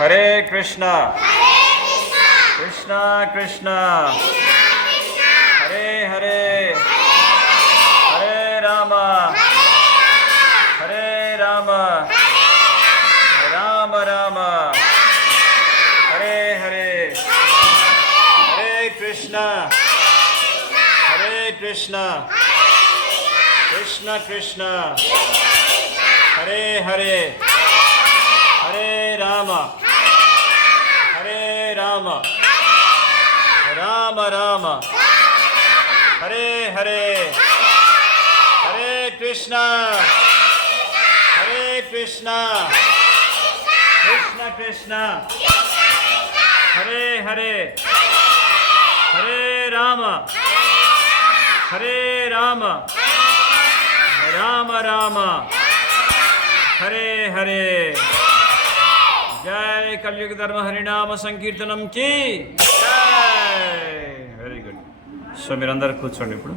हरे कृष्णा कृष्णा कृष्णा हरे हरे हरे राम राम राम हरे हरे हरे कृष्णा कृष्णा कृष्णा हरे हरे हरे राम राम हरे हरे हरे कृष्णा कृष्णा कृष्णा हरे हरे हरे राम राम हरे हरे. जय कलयुग धर्म हरिनाम संकीर्तनम की जय. Very good. సో మీరందరూ కూర్చోండి ఇప్పుడు.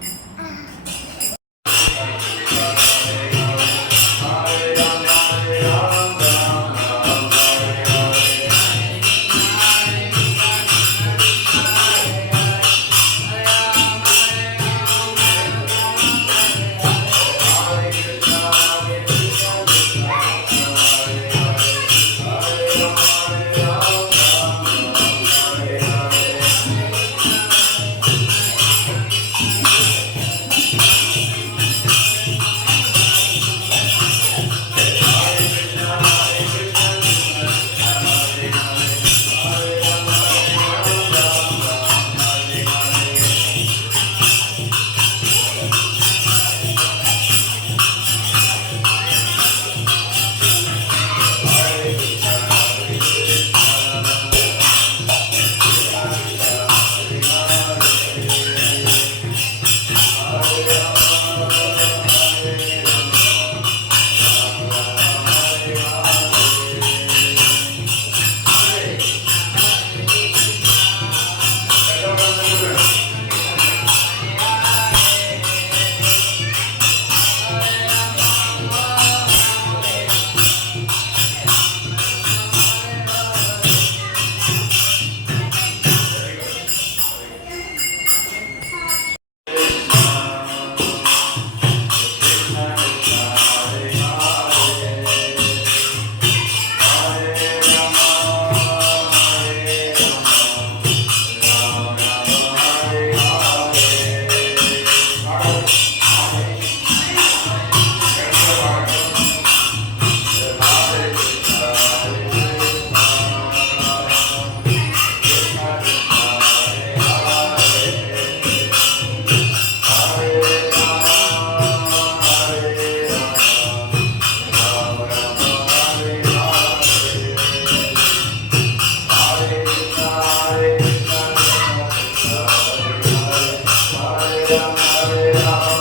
Hare